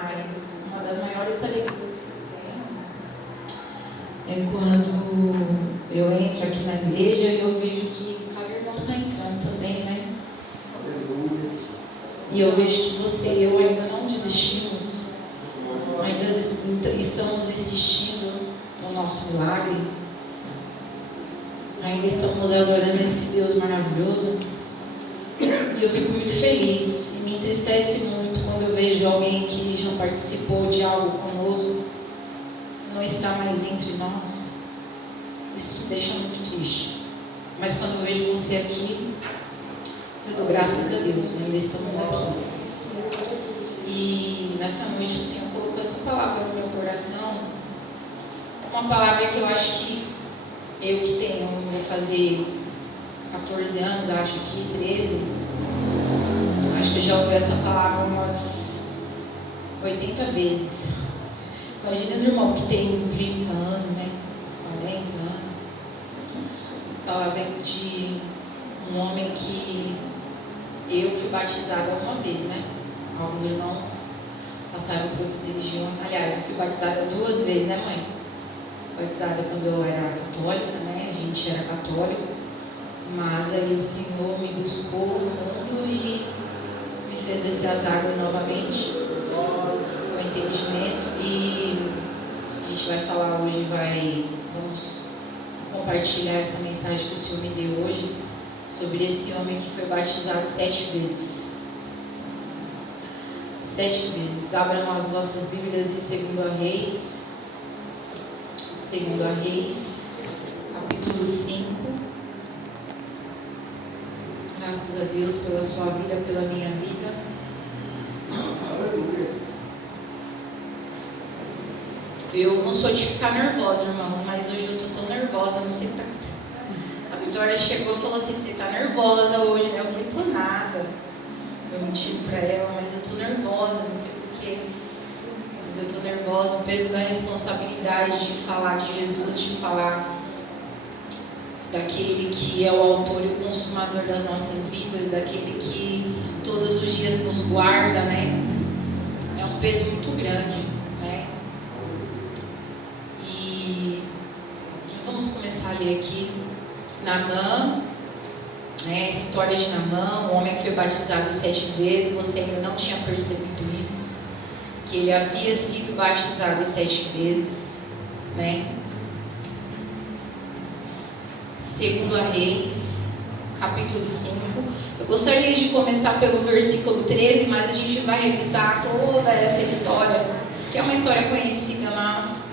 Mas uma das maiores alegrias que eu tenho é quando eu entro aqui na igreja e eu vejo que cada irmão está entrando também, né? E eu vejo que você e eu ainda não desistimos, ainda estamos insistindo no nosso milagre, ainda estamos adorando esse Deus maravilhoso. E eu fico muito feliz e me entristece muito quando eu vejo alguém que já participou de algo conosco não está mais entre nós. Isso me deixa muito triste. Mas quando eu vejo você aqui, eu dou graças a Deus, ainda estamos aqui. E nessa noite o Senhor colocou essa palavra no meu coração. Uma palavra que eu acho que eu que tenho, vou fazer 14 anos, acho que 13, acho que eu já ouvi essa palavra umas 80 vezes. Imagina os irmãos que tem 30 anos, né? 40 anos. A palavra de um homem que eu fui batizada uma vez, né? Alguns irmãos passaram por religião. Aliás, eu fui batizada 2 vezes, né, mãe? Batizada quando eu era católica, né? A gente era católico. Mas aí o Senhor me buscou no mundo e me fez descer as águas novamente, com entendimento. E a gente vai falar hoje, vamos compartilhar essa mensagem que o Senhor me deu hoje, sobre esse homem que foi batizado 7 vezes. 7 vezes. Abram as vossas Bíblias em 2 Reis. 2 Reis, capítulo 5. Graças a Deus pela sua vida, pela minha vida. Eu não sou de ficar nervosa, irmãos, mas hoje eu estou tão nervosa, não sei pra... A Vitória chegou e falou assim: você está nervosa hoje, né? Eu falei: por nada. Eu menti para ela, mas eu estou nervosa, não sei porquê. Mas eu estou nervosa, o peso da responsabilidade de falar de Jesus, de falar daquele que é o autor e o consumador das nossas vidas, daquele que todos os dias nos guarda, né? É um peso muito grande, né? E vamos começar a ler aqui Naamã, né? A história de Naamã, um homem que foi batizado 7 vezes. Você ainda não tinha percebido isso, que ele havia sido batizado 7 vezes, né? 2 Reis, capítulo 5. Eu gostaria de começar pelo versículo 13, mas a gente vai revisar toda essa história, que é uma história conhecida, mas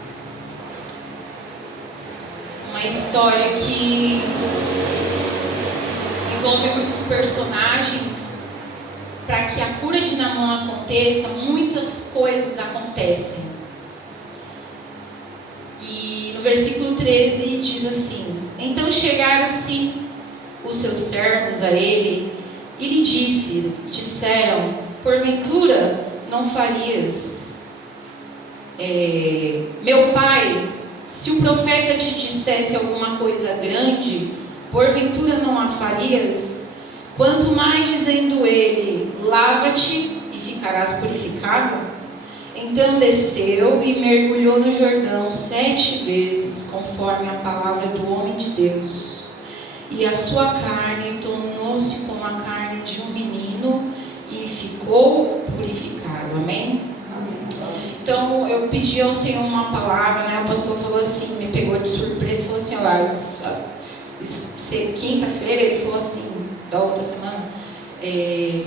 uma história que envolve muitos personagens. Para que a cura de Naamã aconteça, muitas coisas acontecem. E no versículo 13 diz assim: então chegaram-se os seus servos a ele e lhe disseram: porventura não farias, meu pai, se o profeta te dissesse alguma coisa grande, porventura não a farias? Quanto mais dizendo ele: lava-te e ficarás purificado. Então desceu e mergulhou no Jordão 7 vezes, conforme a palavra do homem de Deus. E a sua carne tornou-se como a carne de um menino e ficou purificado. Amém? Então eu pedi ao Senhor uma palavra, né? O pastor falou assim, me pegou de surpresa e falou assim: olha, quinta-feira, ele falou assim, da outra semana,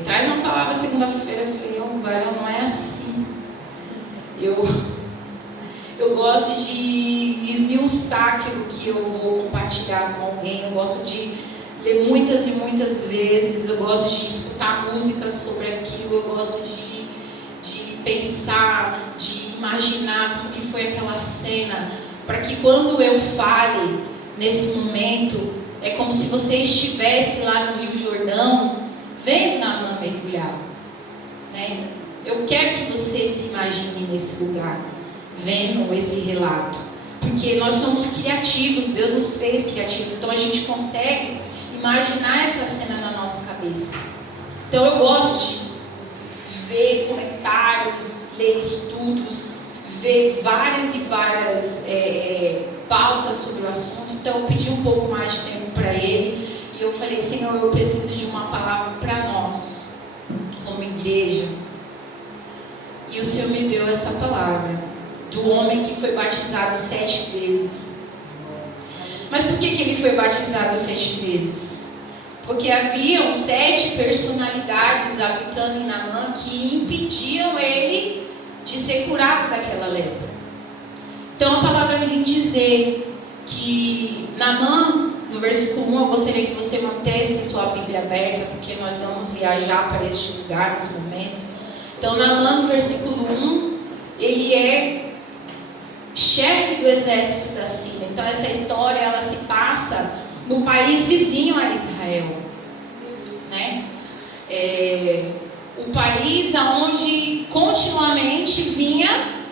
traz uma palavra segunda-feira. Eu falei: não é assim. Eu gosto de esmiuçar aquilo que eu vou compartilhar com alguém. Eu gosto de ler muitas e muitas vezes. Eu gosto de escutar músicas sobre aquilo. Eu gosto de pensar, de imaginar como que foi aquela cena, para que quando eu fale nesse momento, é como se você estivesse lá no Rio Jordão, vendo Naamã mergulhar, né? Eu quero que você se imagine nesse lugar, vendo esse relato, porque nós somos criativos, Deus nos fez criativos, então a gente consegue imaginar essa cena na nossa cabeça. Então eu gosto de ver comentários ler estudos, ver várias e várias pautas sobre o assunto. Então eu pedi um pouco mais de tempo para ele e eu falei: Senhor, eu preciso de uma palavra para nós, como igreja. E o Senhor me deu essa palavra do homem que foi batizado 7 vezes. Mas por que ele foi batizado 7 vezes? Porque haviam 7 personalidades habitando em Naamã que impediam ele de ser curado daquela lepra. Então a palavra vem dizer que Naamã, no versículo 1, eu gostaria que você mantesse sua Bíblia aberta, porque nós vamos viajar para este lugar nesse momento. Então Naamã, no versículo 1, ele é chefe do exército da Síria. Então essa história ela se passa no país vizinho a Israel, né? O país aonde continuamente vinha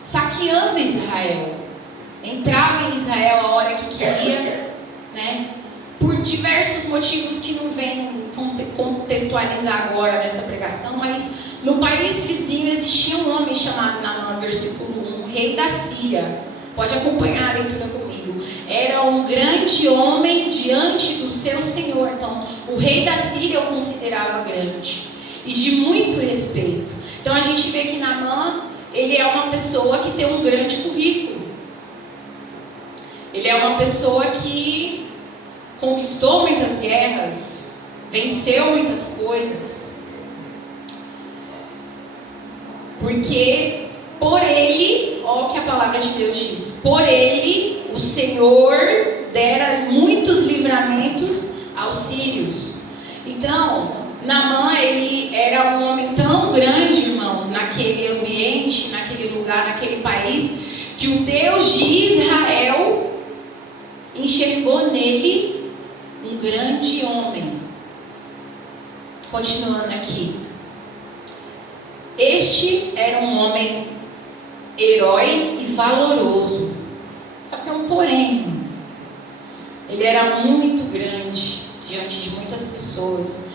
saqueando Israel, entrava em Israel a hora que queria, né? Por diversos motivos que não venho contextualizar agora nessa pregação, mas no país vizinho existia um homem chamado Naamã, versículo 1, rei da Síria. Pode acompanhar a leitura comigo. Era um grande homem diante do seu senhor. Então, o rei da Síria eu considerava grande e de muito respeito. Então, a gente vê que Naamã, ele é uma pessoa que tem um grande currículo. Ele é uma pessoa que conquistou muitas guerras, venceu muitas coisas. Porque por ele, olha o que a palavra de Deus diz, por ele o Senhor dera muitos livramentos aos sírios. Então, Naamã, ele era um homem tão grande, irmãos, naquele ambiente, naquele lugar, naquele país, que o Deus de Israel enxergou nele um grande homem. Continuando aqui. Este era um homem herói e valoroso. Só que é um porém, irmãos. Ele era muito grande diante de muitas pessoas.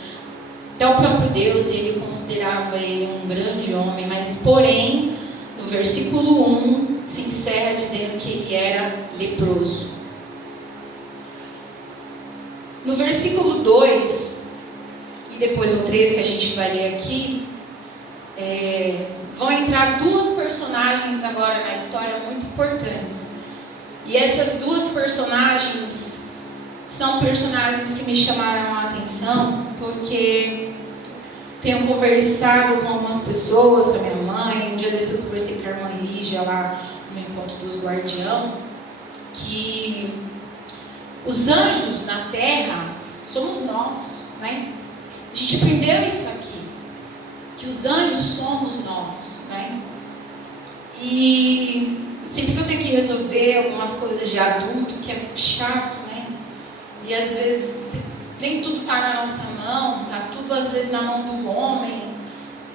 Até o próprio Deus, ele considerava ele um grande homem. Mas, porém, no versículo 1, se encerra dizendo que ele era leproso. No versículo 2, e depois o 3 que a gente vai ler aqui, vão entrar 2 personagens agora na história muito importantes. E essas 2 personagens são personagens que me chamaram a atenção, porque tenho conversado com algumas pessoas, com a minha mãe. Um dia desse eu conversei com a irmã Lígia lá no encontro dos guardiãos, que os anjos na terra somos nós, né? A gente aprendeu isso aqui, que os anjos somos nós, né? E sempre que eu tenho que resolver algumas coisas de adulto, que é chato, né? E às vezes nem tudo está na nossa mão, está tudo às vezes na mão do homem,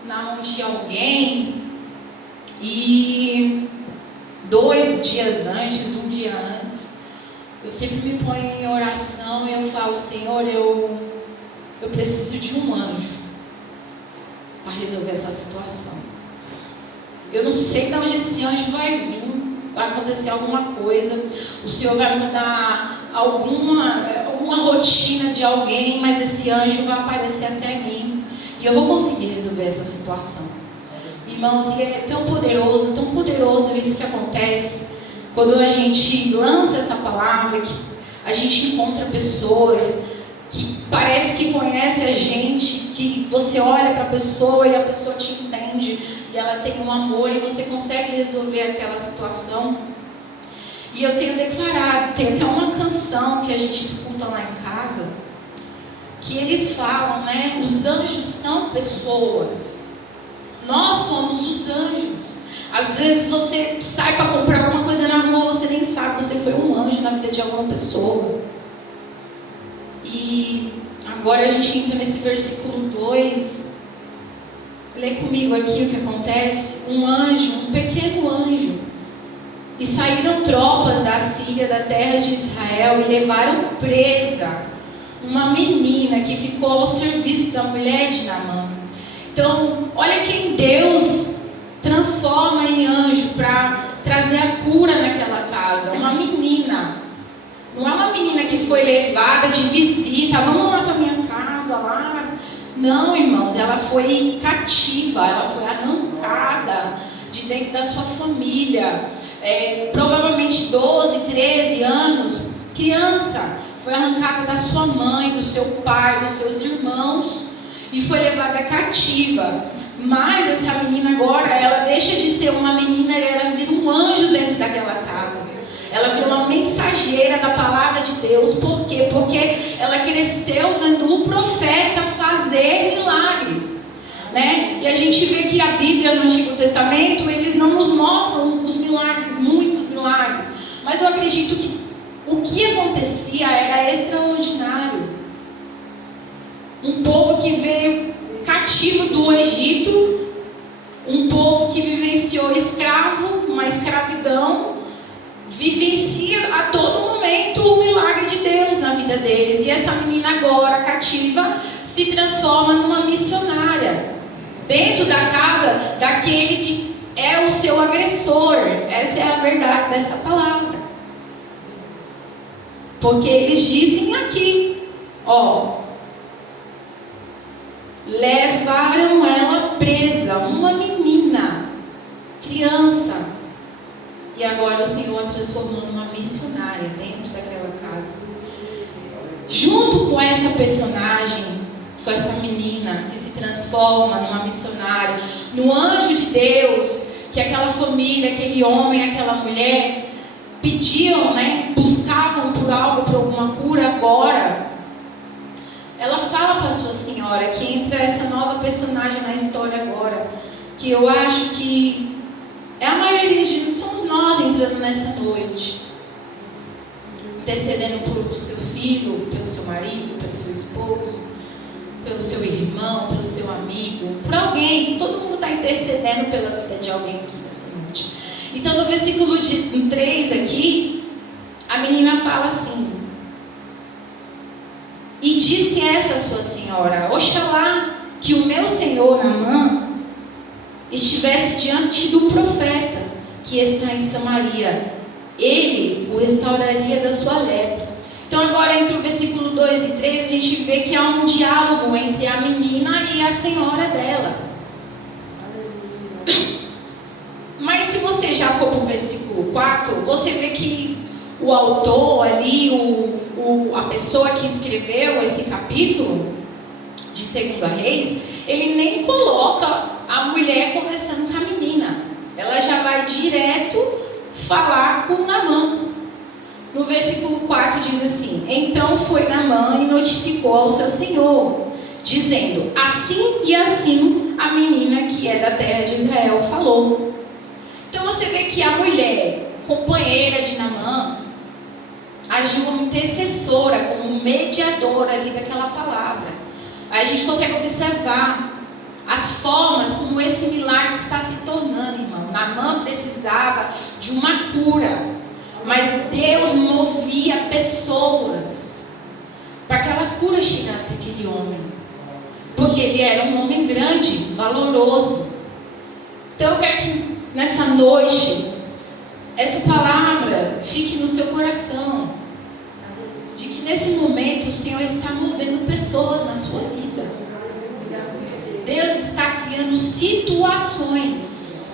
na mão de alguém. E 2 dias antes, 1 dia antes, eu sempre me ponho em oração e eu falo: Senhor, eu preciso de um anjo para resolver essa situação. Eu não sei de onde esse anjo vai vir, vai acontecer alguma coisa, o Senhor vai mudar alguma rotina de alguém, mas esse anjo vai aparecer até mim e eu vou conseguir resolver essa situação. Irmãos, e é tão poderoso isso que acontece quando a gente lança essa palavra, que a gente encontra pessoas que parece que conhece a gente, que você olha para a pessoa e a pessoa te entende, e ela tem um amor e você consegue resolver aquela situação. E eu tenho declarado, tem até uma canção que a gente escuta lá em casa, que eles falam, né? Os anjos são pessoas. Nós somos os anjos. Às vezes você sai para comprar alguma coisa na rua, você nem sabe, você foi um anjo na vida de alguma pessoa. E agora a gente entra nesse versículo 2. Lê comigo aqui o que acontece. Um anjo, um pequeno anjo. E saíram tropas da Síria, da terra de Israel, e levaram presa uma menina que ficou ao serviço da mulher de Naamã. Então, olha quem Deus transforma em anjo para trazer a cura naquela casa. Uma menina. Não é uma menina que foi levada de visita. Vamos lá para minha casa lá. Não, irmãos, ela foi cativa. Ela foi arrancada de dentro da sua família. Provavelmente 12, 13 anos. Criança. Foi arrancada da sua mãe, do seu pai, dos seus irmãos. E foi levada cativa. Mas essa menina agora, ela deixa de ser uma menina e ela vira um anjo dentro daquela casa. Ela vira uma mensageira da palavra de Deus. Por quê? Porque ela cresceu vendo o profeta fazer milagres, né? E a gente vê que a Bíblia no Antigo Testamento, eles não nos mostram os milagres, muitos milagres. Mas eu acredito que o que acontecia era extraordinário. Um povo que veio cativo do Egito, um povo que vivenciou escravo, uma escravidão, vivencia a todo momento o milagre de Deus na vida deles. E essa menina agora cativa se transforma numa missionária dentro da casa daquele que é o seu agressor. Essa é a verdade dessa palavra. Porque eles dizem aqui, levaram ela presa, uma menina, criança. E agora o Senhor a transformou numa missionária dentro daquela casa. Junto com essa personagem, com essa menina que se transforma numa missionária, no anjo de Deus, que aquela família, aquele homem, aquela mulher pediam, né, buscavam por algo, por alguma cura agora. Ela fala para a sua senhora que entra essa nova personagem na história agora, que eu acho que é a maioria de somos nós entrando nessa noite, intercedendo por seu filho, pelo seu marido, pelo seu esposo, pelo seu irmão, pelo seu amigo, por alguém. Todo mundo está intercedendo pela vida de alguém aqui nessa noite. Então no versículo 3 aqui, a menina fala assim: e disse essa sua senhora: oxalá que o meu senhor Naamã estivesse diante do profeta que está em Samaria, ele o restauraria da sua lepra. Então agora entre o versículo 2 e 3 a gente vê que há um diálogo entre a menina e a senhora dela. Mas se você já for para o versículo 4, você vê que o autor ali, a pessoa que escreveu esse capítulo de 2 Reis, ele nem coloca a mulher conversando com a menina. Ela já vai direto falar com Naamã. No versículo 4 diz assim: então foi Naamã e notificou ao seu senhor, dizendo: assim e assim a menina que é da terra de Israel falou. Então você vê que a mulher, companheira de Naamã, agiu como intercessora, como mediadora ali daquela palavra. Aí a gente consegue observar as formas como esse milagre está se tornando, irmão. Naamã precisava de uma cura, mas Deus movia pessoas para aquela cura chegar até aquele homem, porque ele era um homem grande, valoroso. Então eu quero que nessa noite essa palavra fique no seu coração, de que nesse momento o Senhor está movendo pessoas na sua vida. Deus está criando situações.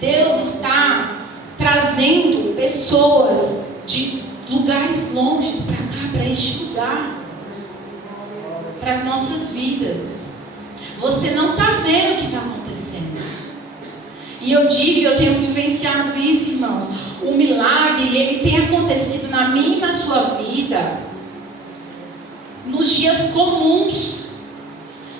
Deus está trazendo pessoas de lugares longes para cá, para este lugar, para as nossas vidas. Você não está vendo o que está acontecendo. E eu digo, eu tenho vivenciado isso, irmãos. O milagre, ele tem acontecido na minha e na sua vida nos dias comuns.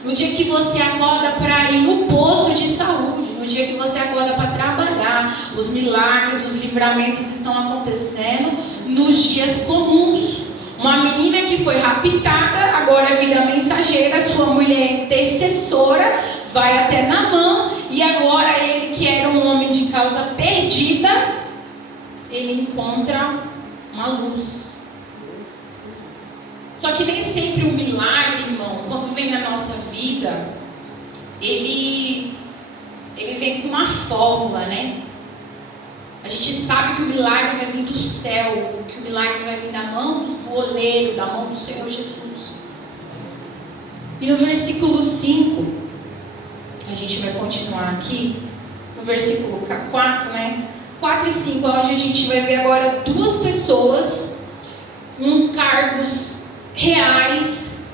No dia que você acorda para ir no posto de saúde, no dia que você acorda para trabalhar, os milagres, os livramentos estão acontecendo nos dias comuns. Uma menina que foi raptada, agora vira mensageira, sua mulher intercessora, vai até Naamã, e agora ele, que era um homem de causa perdida, ele encontra uma luz. Só que nem sempre um milagre, irmão, quando vem na nossa vida, ele vem com uma fórmula, né? A gente sabe que o milagre vai vir do céu, que o milagre vai vir da mão do oleiro, da mão do Senhor Jesus. E no versículo 5, a gente vai continuar aqui, no versículo 4, né? 4 e 5, onde a gente vai ver agora duas pessoas com cargos reais,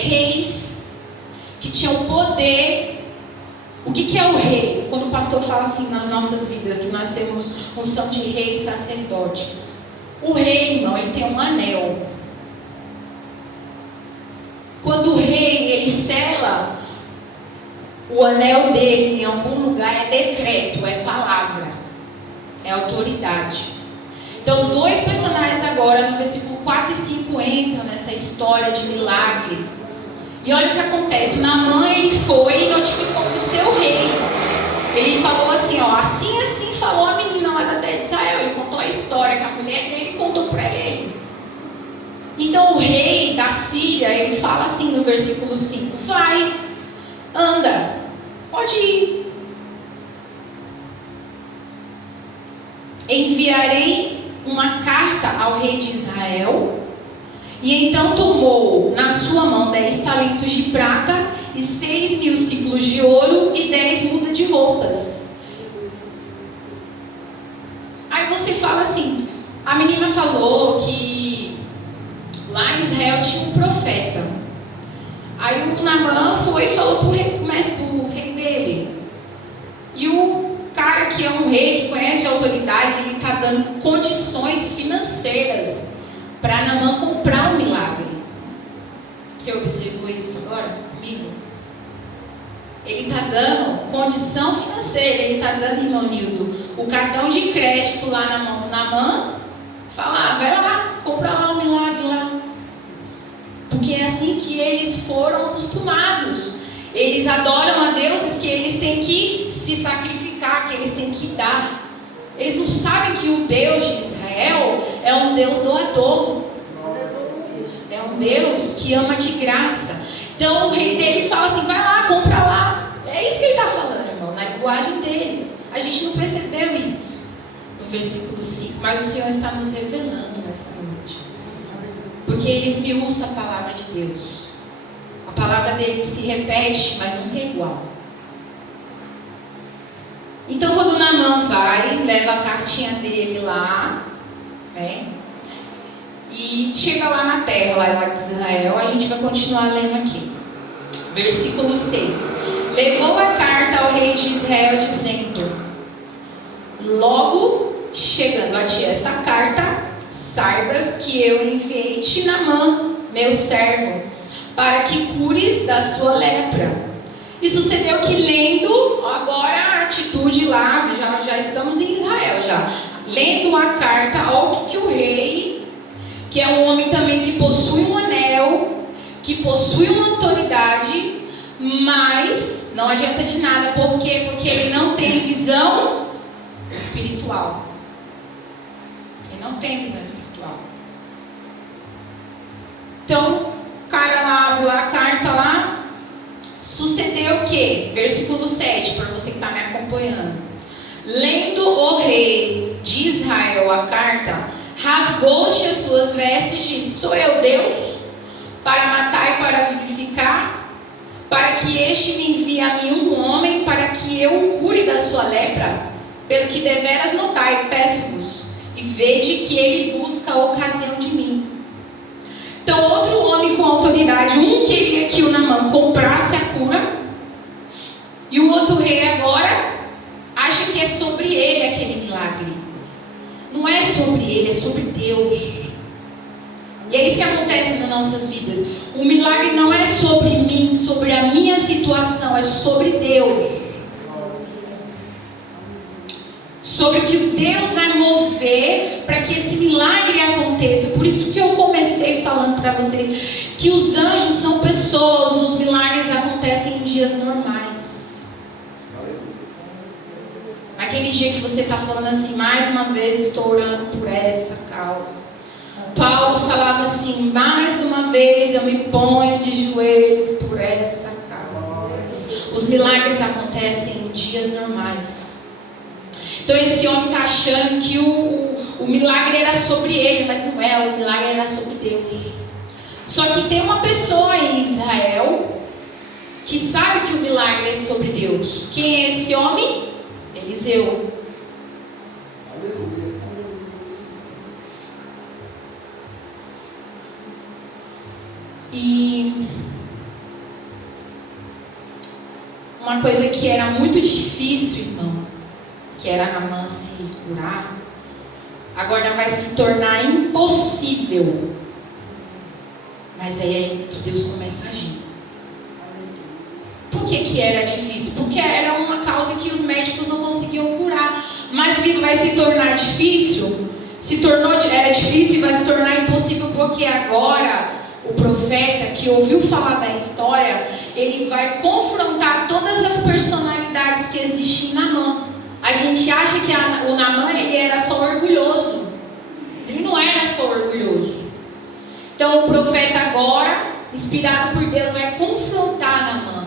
reis, que tinham poder. O que é o rei? Quando o pastor fala assim nas nossas vidas, que nós temos unção de rei e sacerdote. O rei, irmão, ele tem um anel. Quando o rei, ele sela o anel dele em algum lugar, é decreto, é palavra, é autoridade. Então, dois personagens agora, no versículo 4 e 5, entram nessa história de milagre. E olha o que acontece. Naamã, ele foi e notificou para o seu rei. Ele falou assim, ó, assim falou a menina lá da terra de Israel. Ele contou a história que a mulher dele contou para ele. Então o rei da Síria, ele fala assim no versículo 5, vai, anda, pode ir. Enviarei uma carta ao rei de Israel. E então tomou na sua mão 10 talentos de prata e 6.000 ciclos de ouro e 10 mudas de roupas. Aí você fala assim, a menina falou que lá em Israel tinha um profeta. Aí o Naamã foi e falou pro rei dele. E o cara que é um rei, que conhece a autoridade, ele está dando condições financeiras para Naamã comprar um milagre. Você observou isso agora comigo? Ele está dando condição financeira, ele está dando, irmão Nildo, o cartão de crédito lá na mão do Naamã, fala, vai lá, compra lá um milagre lá. Porque é assim que eles foram acostumados. Eles adoram a deuses que eles têm que se sacrificar, que eles têm que dar. Eles não sabem que o Deus de Israel é um Deus doador. É um Deus que ama de graça. Então o rei dele fala assim, vai lá, compra lá. É isso que ele está falando, irmão, na linguagem deles. A gente não percebeu isso no versículo 5, mas o Senhor está nos revelando nessa noite. Porque ele esmiuça a palavra de Deus. A palavra dele se repete, mas nunca é igual. Então quando Naamã vai, leva a cartinha dele lá, né? E chega lá na terra, lá de Israel, a gente vai continuar lendo aqui. Versículo 6. Levou a carta ao rei de Israel, dizendo, logo chegando a ti esta carta, saibas que eu enviei-te Naamã, meu servo, para que cures da sua lepra. E sucedeu que lendo, agora a atitude lá, já estamos em Israel já, lendo a carta, ao que o rei, que é um homem também que possui um anel, que possui uma autoridade, mas não adianta de nada, por quê? Porque ele não tem visão espiritual. Ele não tem visão espiritual. Então, o cara lá abre lá a carta lá. Sucedeu o que? Versículo 7, para você que está me acompanhando. Lendo o rei de Israel a carta, rasgou-se as suas vestes e disse, sou eu Deus, para matar e para vivificar, para que este me envie a mim um homem, para que eu o cure da sua lepra, pelo que deveras notai, peço-vos, e vede que ele busca a ocasião de mim. Então outro homem com autoridade, um queria que o Naamã comprasse a cura, e o outro rei agora acha que é sobre ele aquele milagre. Não é sobre ele, é sobre Deus. E é isso que acontece nas nossas vidas. O milagre não é sobre mim, sobre a minha situação, é sobre Deus. Sobre o que Deus vai mover para que esse milagre aconteça. Por isso que eu comecei falando para vocês que os anjos são pessoas, os milagres acontecem em dias normais. Aquele dia que você está falando assim, mais uma vez estou orando por essa causa. Paulo falava assim, mais uma vez eu me ponho de joelhos por essa Os milagres acontecem em dias normais. Então esse homem está achando que o milagre era sobre ele, mas não é, o milagre era sobre Deus. Só que tem uma pessoa em Israel que sabe que o milagre é sobre Deus. Quem é esse homem? Eliseu. Aleluia. E uma coisa que era muito difícil, irmão, que era Naamã se curar, agora vai se tornar impossível. Mas é aí que Deus começa a agir. Por que era difícil? Porque era uma causa que os médicos não conseguiam curar. Mas vai se tornar difícil. Era difícil e vai se tornar impossível, porque agora o profeta que ouviu falar da história, ele vai confrontar todas as personalidades que existem em Naamã. A gente acha que o Naamã ele era só orgulhoso. Ele não era só orgulhoso. Então o profeta agora, inspirado por Deus, vai confrontar Naamã.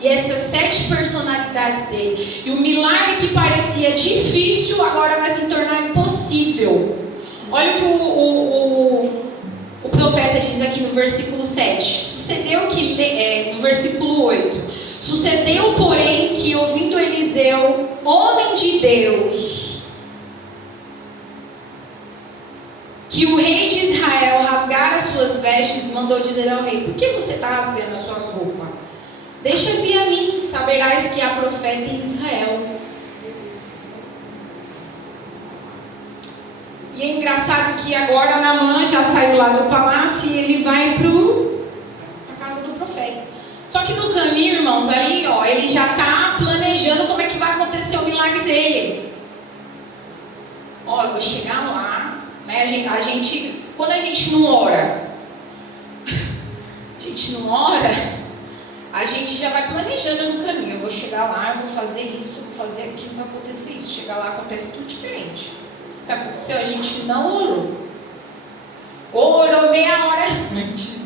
E essas 7 personalidades dele. E o milagre que parecia difícil, agora vai se tornar impossível. Olha o que o profeta diz aqui no versículo 7. Sucedeu que, no versículo 8. Sucedeu, porém, que ouvindo Eliseu, homem de Deus, que o rei de Israel rasgara suas vestes, mandou dizer ao rei: por que você está rasgando as suas roupas? Deixa vir a mim, saberás que há profeta em Israel. E é engraçado que agora Naamã já saiu lá do palácio e ele vai para a casa do profeta. Só que no caminho, irmãos, ali, ele já está planejando como é que vai acontecer o milagre dele. Eu vou chegar lá, né? Quando a gente não ora, a gente já vai planejando no caminho. Eu vou chegar lá, eu vou fazer isso, vou fazer aquilo, vai acontecer isso. Chegar lá, acontece tudo diferente. Sabe o que aconteceu? A gente não orou. Orou meia hora antes.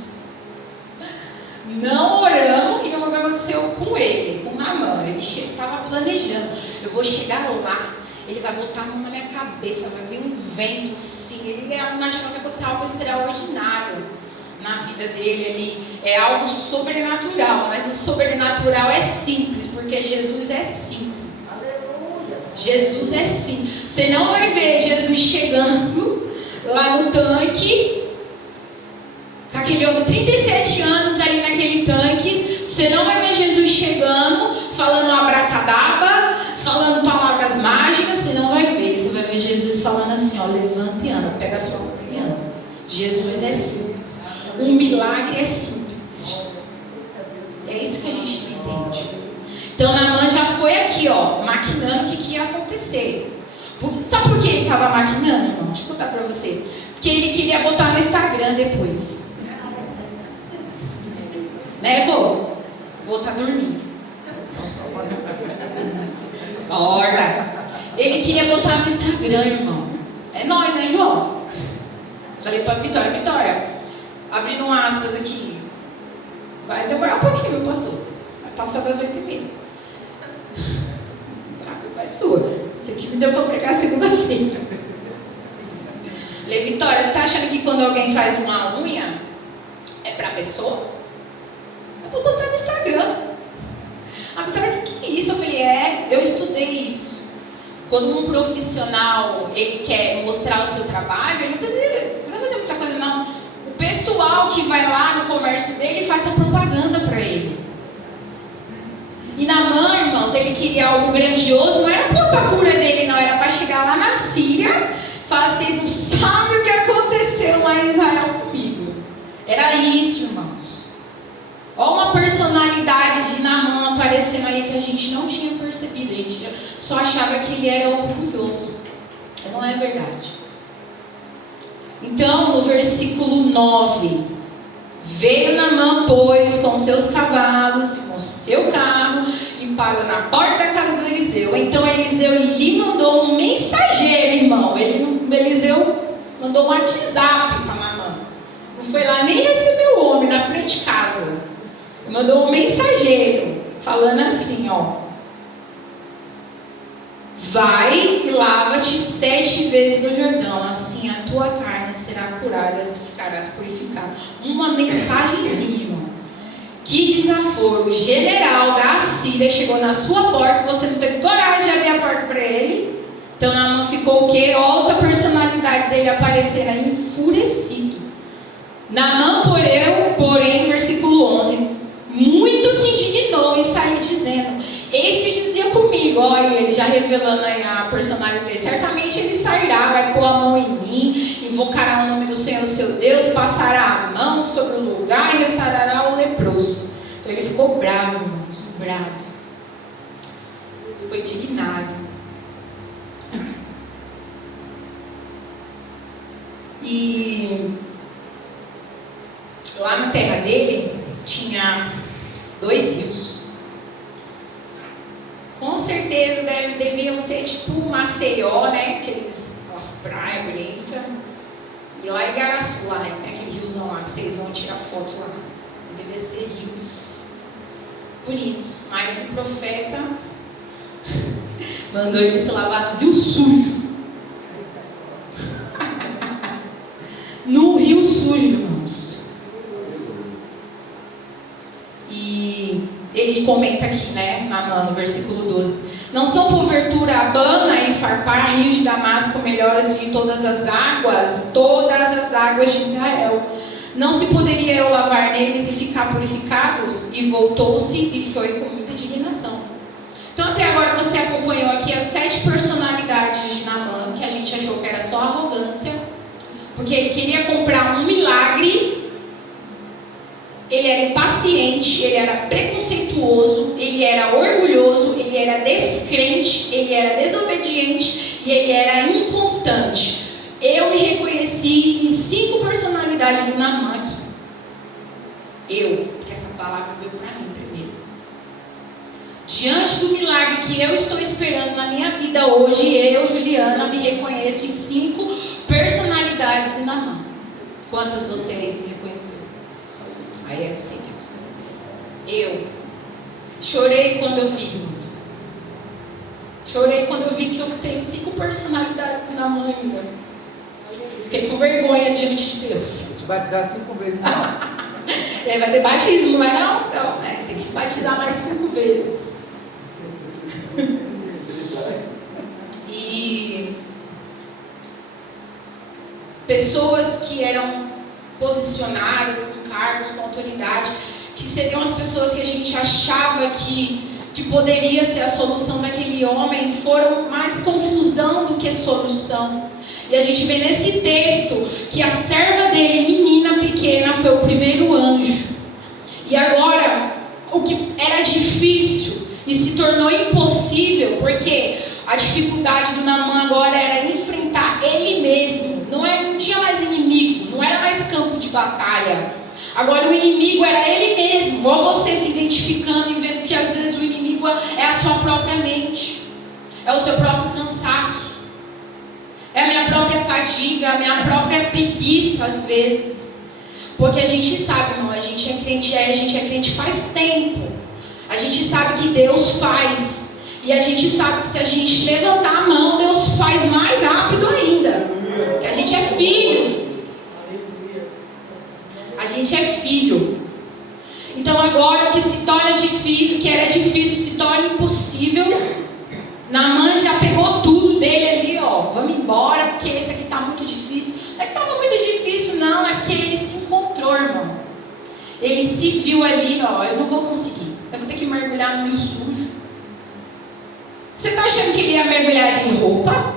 Não oramos, e o que aconteceu com ele, com Naamã? Ele estava planejando. Eu vou chegar lá, ele vai botar a mão na minha cabeça, vai vir um vento assim. Ele imaginou que ia acontecer algo extraordinário na vida dele ali. É algo sobrenatural, mas o sobrenatural é simples, porque Jesus é simples. Jesus é simples. Você não vai ver Jesus chegando lá no tanque, com aquele homem, 37 anos ali naquele tanque. Você não vai ver Jesus chegando, falando abracadabra, falando palavras mágicas. Você não vai ver. Você vai ver Jesus falando assim: levanta e anda, pega a sua roupa e anda. Jesus é simples. Um milagre é simples. É isso que a gente não entende. Então Naamã já foi aqui, maquinando o que ia acontecer. Sabe por que ele estava maquinando, irmão? Deixa eu contar para você. Porque ele queria botar no Instagram depois. Né, vô? Vô tá dormindo. Acorda. Ele queria botar no Instagram, irmão. É nóis, né, João? Falei para Vitória, abrindo aspas aqui. Vai demorar um pouquinho, meu pastor. Vai passar das 8h30. A culpa é sua. Isso aqui me deu para pregar segunda-feira. Falei: Vitória, você está achando que quando alguém faz uma unha é para a pessoa? Eu vou botar no Instagram. A Vitória: o que é isso? Eu falei: eu estudei isso. Quando um profissional ele quer mostrar o seu trabalho, ele não precisa fazer muita coisa, não. O pessoal que vai lá no comércio dele faz a propaganda para ele. E Naamã, irmãos, ele queria algo grandioso, não era para a cura dele, não, era para chegar lá na Síria, falar: vocês não sabem o que aconteceu lá em Israel comigo. Era isso, irmãos. Olha uma personalidade de Naamã aparecendo aí que a gente não tinha percebido, a gente só achava que ele era orgulhoso. Não é verdade. Então, no versículo 9, veio Naamã, pois, com seus cavalos, com seu carro, e parou na porta da casa do Eliseu. Então Eliseu lhe mandou um mensageiro, irmão. Eliseu mandou um WhatsApp para Naamã. Não foi lá nem receber o homem na frente de casa. Mandou um mensageiro. falando assim, ó: vai e lava-te 7 vezes no Jordão, assim a tua carne será curada e ficarás purificado. Uma mensagenzinha, irmão. Que desaforo! O general da Assíria chegou na sua porta, você não teve coragem de abrir a porta para ele. Então Naamã ficou o quê? Olha a personalidade dele aparecer aí, enfurecido. Naamã, porém, versículo 11, muito se indignou e saiu dizendo: eis que dizia comigo, olha ele já revelando aí a personalidade dele, certamente ele sairá, vai pôr a mão em mim, invocará o nome do Senhor seu Deus, passará a mão sobre o lugar e restaurará o leproso. Então ele ficou bravo, irmãos, bravo, ficou indignado. E lá na terra dele tinha 2 rios. Com certeza deviam ser tipo Maceió, né? Aquelas praias bonitas. E lá em Garaçu, lá, né? Tem aquele riozão lá que vocês vão tirar foto lá. Devia ser rios bonitos. Mas o profeta mandou ele se lavar no rio sujo. No rio sujo, irmãos. E ele comenta aqui, né, no versículo 12: não são porventura Abana e Farpar, rios de Damasco, melhores de todas as águas de Israel? Não se poderia eu lavar neles e ficar purificados? E voltou-se e foi com muita indignação. Então até agora você acompanhou aqui as 7 personalidades de Naamã, que a gente achou que era só arrogância, porque ele queria comprar um milagre. Ele era impaciente, ele era preconceituoso, ele era orgulhoso, ele era descrente, ele era desobediente e ele era inconstante. Eu me reconheci em 5 personalidades do Naamã aqui. Porque essa palavra veio para mim primeiro. Diante do milagre que eu estou esperando na minha vida hoje, eu, Juliana, me reconheço em 5 personalidades do Naamã. Quantas vocês se reconheceram? Aí é assim. Eu chorei quando eu vi, irmãos. Chorei quando eu vi que eu tenho 5 personalidades do Naamã ainda. Fiquei com vergonha diante de Deus. Vou te batizar 5 vezes, não. Vai ter batismo, mas não? Então, né? Tem que se batizar mais 5 vezes. E pessoas que eram posicionadas com cargos, com autoridade, que seriam as pessoas que a gente achava que poderia ser a solução daquele homem, foram mais confusão do que solução. E a gente vê nesse texto que a serva dele, menina pequena, foi o primeiro anjo. E agora, o que era difícil e se tornou impossível, porque a dificuldade do Naamã agora era enfrentar ele mesmo. Não tinha mais inimigos, não era mais campo de batalha. Agora o inimigo era ele mesmo. Ou você se identificando e vendo que às vezes o inimigo é a sua própria mente, é o seu próprio cansaço, é a minha própria fadiga, a minha própria preguiça às vezes. Porque a gente sabe, irmão, a gente é crente faz tempo. A gente sabe que Deus faz. E a gente sabe que se a gente levantar a mão, Deus faz mais rápido ainda. Porque a gente é filho. A gente é filho. Então agora o que se torna difícil, o que era difícil se torna impossível. Naamã já pegou tudo dele ali, ó. Vamos embora, porque esse aqui está muito difícil. Não é que estava muito difícil, não. É que ele se encontrou, irmão. Ele se viu ali, ó. Eu não vou conseguir. Eu vou ter que mergulhar no rio sujo. Você está achando que ele ia mergulhar de roupa?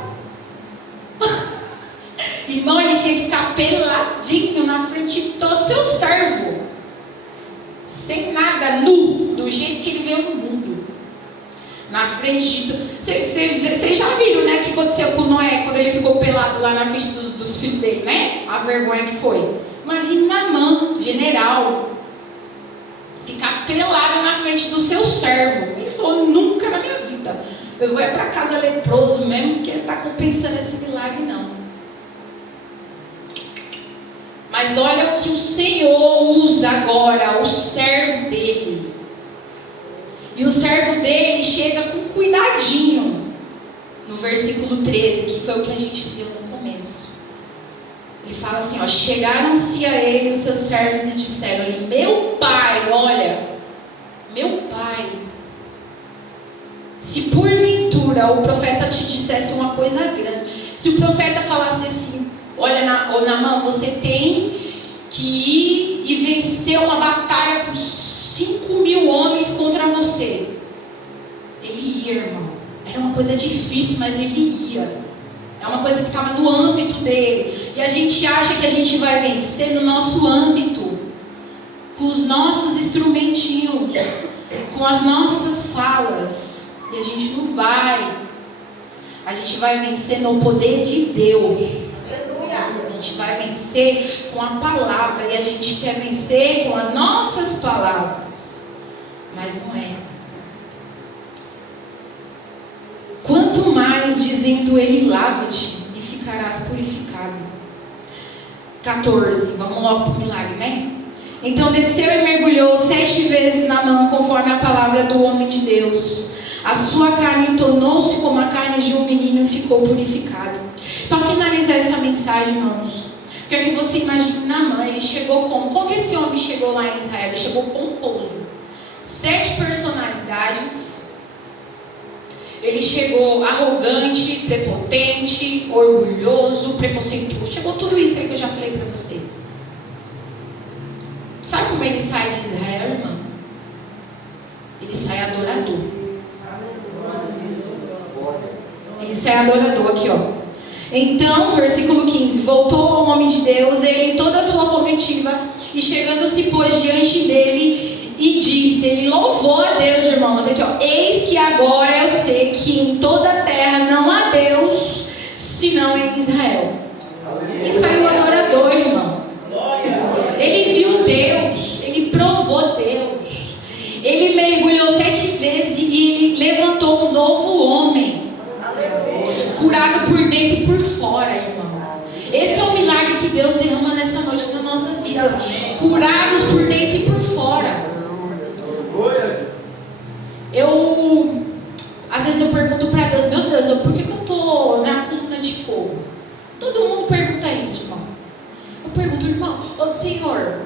Irmão, ele tinha que ficar peladinho na frente de todo seu servo. Sem nada, nu, do jeito que ele veio no mundo. Na frente de tudo. Vocês já viram, né, o que aconteceu com Noé quando ele ficou pelado lá na frente dos filhos dele, né? A vergonha que foi. Imagina Naamã, general, ficar pelado na frente do seu servo. Ele falou: nunca na minha vida. Eu vou para casa leproso mesmo, porque ele está compensando esse milagre, não. Mas olha o que o Senhor usa agora, o servo dele. E o servo dele chega com cuidadinho no versículo 13, que foi o que a gente deu no começo. Ele fala assim, ó: chegaram-se a ele os seus servos e disseram-lhe: meu pai, olha, meu pai, se porventura o profeta te dissesse uma coisa grande, se o profeta falasse assim: olha, Naamã, você tem que ir e vencer uma batalha com 5.000 homens contra você. Ele ia, irmão. Era uma coisa difícil, mas ele ia. É uma coisa que estava no âmbito dele. E a gente acha que a gente vai vencer no nosso âmbito, com os nossos instrumentinhos, com as nossas falas. E a gente não vai. A gente vai vencer no poder de Deus. A gente vai vencer com a palavra. E a gente quer vencer com as nossas palavras. Mas não é. Quanto mais, dizendo ele, lava-te e ficarás purificado. 14, vamos logo para o milagre, né? Então desceu e mergulhou 7 vezes na mão, conforme a palavra do homem de Deus. A sua carne tornou-se como a carne de um menino e ficou purificado. Para finalizar essa mensagem, irmãos, quero que você imagine Naamã. Ele chegou como? Como que esse homem chegou lá em Israel? Ele chegou pomposo. 7 personalidades. Ele chegou arrogante, prepotente, orgulhoso, preconceituoso. Chegou tudo isso aí que eu já falei para vocês. Sabe como ele sai de Israel, irmão? Ele sai adorador. Ele sai adorador aqui, ó. Então, versículo 15: voltou ao homem de Deus, ele e toda a sua comitiva, e chegando-se, pôs diante dele e disse, ele louvou a Deus, irmãos, aqui, ó: eis que agora eu sei que em toda a terra não há Deus, senão em Israel. Ele saiu adorador, irmão. Ele viu Deus, ele provou Deus. Ele mergulhou 7 vezes e ele levantou um novo homem, curado por dentro e por fora, irmão. Esse é o milagre que Deus derrama nessa noite nas nossas vidas. Curados por dentro e por fora. Às vezes eu pergunto para Deus: meu Deus, por que eu estou na coluna de fogo? Todo mundo pergunta isso, irmão. Eu pergunto, irmão: ô Senhor,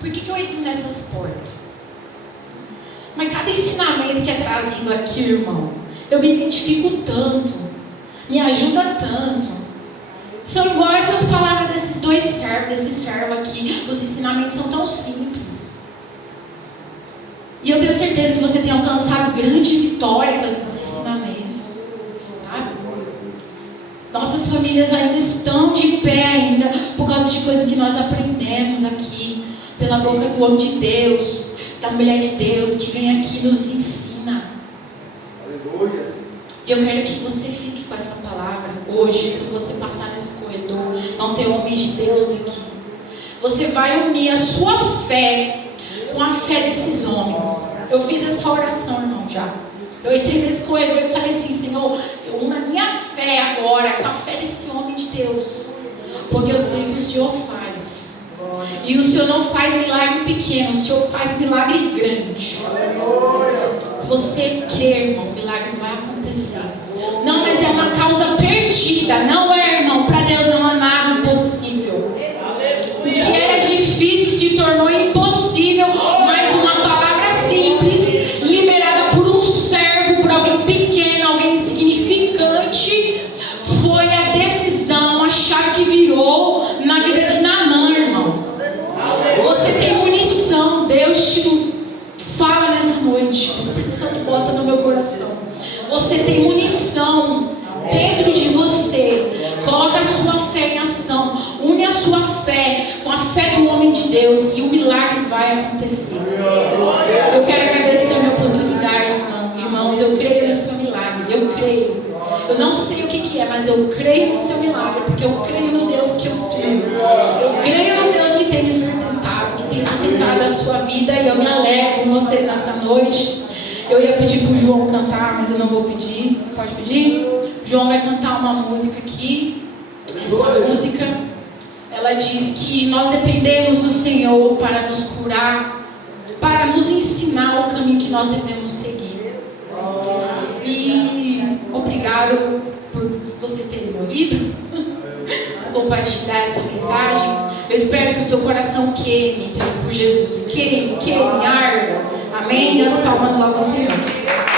por que eu entro nessas portas? Mas cada ensinamento que é trazido aqui, irmão, eu me identifico tanto, me ajuda tanto. São igual essas palavras desses dois servos, desse servo aqui. Os ensinamentos são tão simples. E eu tenho certeza que você tem alcançado grande vitória com esses ensinamentos, sabe? Nossas famílias ainda estão de pé ainda, por causa de coisas que nós aprendemos aqui, pela boca do homem de Deus, da mulher de Deus, que vem aqui e nos ensina. Aleluia. E eu quero que você fique com essa palavra hoje, quando você passar nesse corredor, não ter homens de Deus aqui. Você vai unir a sua fé com a fé desses homens. Eu fiz essa oração, irmão, já. Eu entrei nesse corredor e falei assim: Senhor, eu uno a minha fé agora com a fé desse homem de Deus, porque eu sei que o Senhor faz. E o Senhor não faz milagre pequeno, o Senhor faz milagre grande. Se você crer, irmão, o milagre vai acontecer. Não, mas é uma causa perdida. Não é, irmão, para Deus não há nada impossível. O que era difícil se tornou impossível. Mas uma palavra simples, liberada por um servo, por alguém pequeno, alguém insignificante, foi a decisão, a chave que virou na vida de Naamã, irmão. Você tem munição. Deus te fala nessa noite. O Espírito Santo bota no meu coração. Você tem munição dentro de você. Coloca a sua fé em ação. Une a sua fé com a fé do homem de Deus e o milagre vai acontecer. Eu quero agradecer a minha oportunidade, irmãos. Eu creio no seu milagre. Eu creio. Eu não sei o que é, mas eu creio no seu milagre, porque eu creio no Deus que eu sirvo. Eu creio no Deus que tem me sustentado, que tem sustentado a sua vida, e eu me alegro com vocês nessa noite. Eu ia pedir para o João cantar, mas eu não vou pedir. Pode pedir? O João vai cantar uma música aqui. Essa música, ela diz que nós dependemos do Senhor para nos curar, para para nos ensinar o caminho que nós devemos seguir. E obrigado por vocês terem me ouvido, por compartilhar essa mensagem. Eu espero que o seu coração queime por Jesus, queime, arda. Amém? E as palmas lá no Senhor.